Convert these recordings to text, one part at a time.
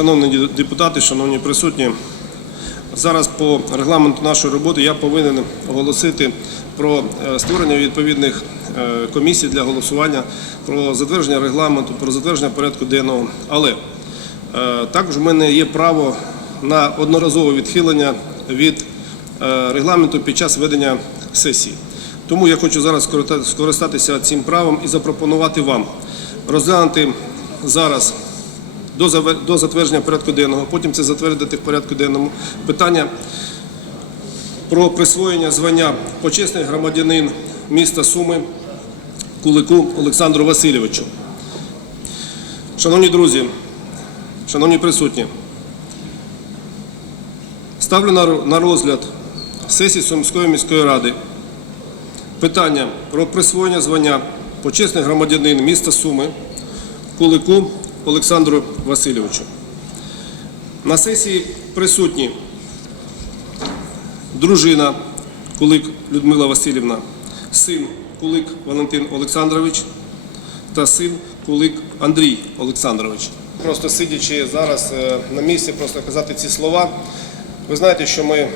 Шановні депутати, шановні присутні, зараз по регламенту нашої роботи я повинен оголосити про е, створення відповідних е, комісій для голосування, про затвердження регламенту, про затвердження порядку денного. Але е, також в мене є право на одноразове відхилення від регламенту під час ведення сесії. Тому я хочу зараз скориста- скористатися цим правом і запропонувати вам розглянути зараз до затвердження порядку денного, потім це затвердити в порядку денному питання про присвоєння звання почесний громадянин міста Суми Кулику Олександру Васильовичу. Шановні друзі, шановні присутні, ставлю на розгляд сесії Сумської міської ради питання про присвоєння звання почесний громадянин міста Суми Кулику Олександру Васильовичу. На сесії присутні дружина Кулик Людмила Васильівна, син Кулик Валентин Олександрович та син Кулик Андрій Олександрович. Просто сидячи зараз е, на місці, просто казати ці слова. Ви знаєте, що ми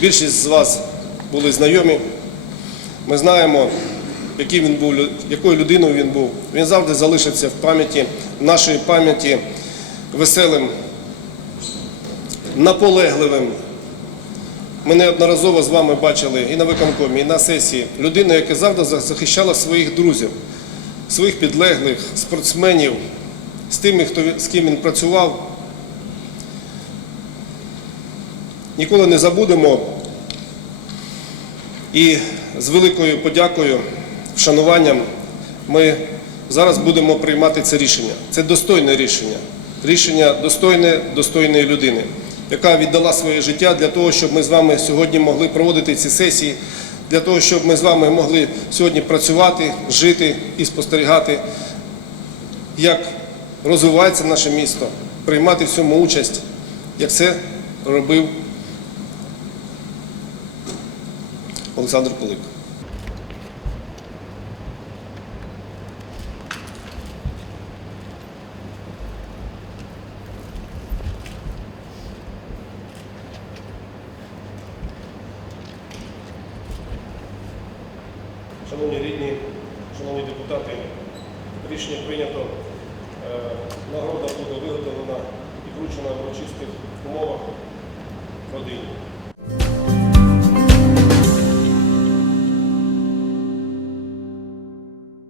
більшість з вас були знайомі. Ми знаємо, який він був, якою людиною він був. Він завжди залишиться в пам'яті, в нашій пам'яті веселим, наполегливим. Ми неодноразово з вами бачили і на виконкомі, і на сесії людину, яка завжди захищала своїх друзів, своїх підлеглих, спортсменів, з тими, хто з ким він працював. Ніколи не забудемо і з великою подякою, вшануванням ми зараз будемо приймати це рішення. Це достойне рішення. Рішення достойне, достойної людини, яка віддала своє життя для того, щоб ми з вами сьогодні могли проводити ці сесії, для того, щоб ми з вами могли сьогодні працювати, жити і спостерігати, як розвивається наше місто, приймати в цьому участь, як це робив Олександр Кулик. Шановні рідні, шановні депутати, рішення прийнято. Е, Нагорода буде виготовлена і вручена в урочистих умовах родині.